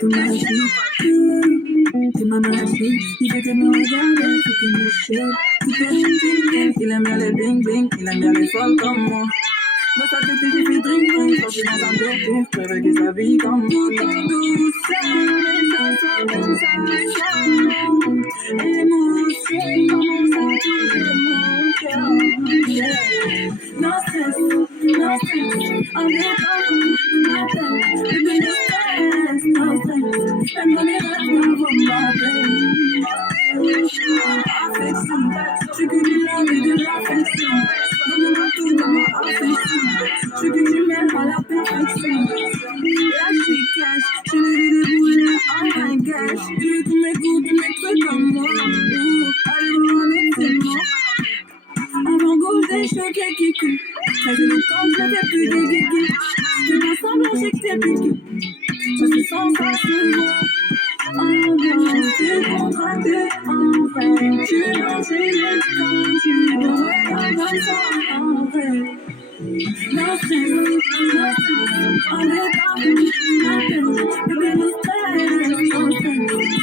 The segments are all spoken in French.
toute ma vie. T'es ma magie, il veut que me regarder, faut que me shake. Tu fais bling, il aime bien les bling bling, il aime bien les folles comme moi. Dans sa tête, j'ai fait drink drink, quand je suis dans un building, je veux qu'il s'habille comme moi. Tout en douceur, mais ça sent comme ça, émotion, commence à toucher mon cœur. No stress, on est comme ma tête, baby, no stress, no stress. Même dans les rêves, ma voix m'appelle. Affection, je veux que du love et de l'affection. Donne-moi tout dans ma affection. Je veux que tu m'aimes à la perfection. Là, je suis cash, je l'ai vu débouler, oh my gosh. Tu veux tous mes coups, tous mes trucs comme moi. Allez, on est tellement. Avant gauche, des choqués qui coupent. Ça fait longtemps que je fais plus de guigui. Fais pas semblant, j'ai que t'es piqué. Ça se sent, ça se voit. Ambiance, tu contracté en vrai. Tu danses les quand tu me regardes comme ça en vrai. No stress, on est pas plus la tête. Bébé, no stress, no stress.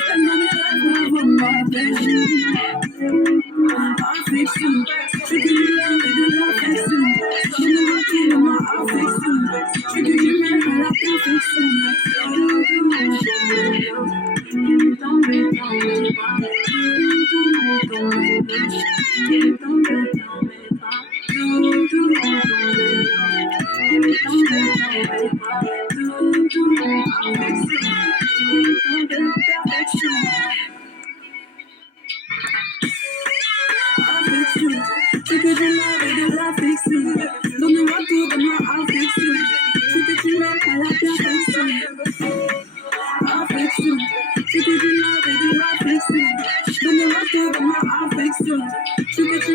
Même dans mes rêves, ma voix m'appelle. Affection, je veux que tu l'aimes et de l'affection. Donne-moi tout de ma affection. Je veux que tu m'aimes à la perfection. Il est tombé dans mes bras. Il est tombé dans mes bras. Il est tombé dans mes bras. Affection, il est tombé en perfection. Affection, je veux que tu m'aimes et de l'affection. Donne-moi tout de ma affection. Je veux que tu m'aimes à la perfection. Affection, je veux que tu m'aimes et de l'affection. Donne-moi tout de ma affection. Je veux que tu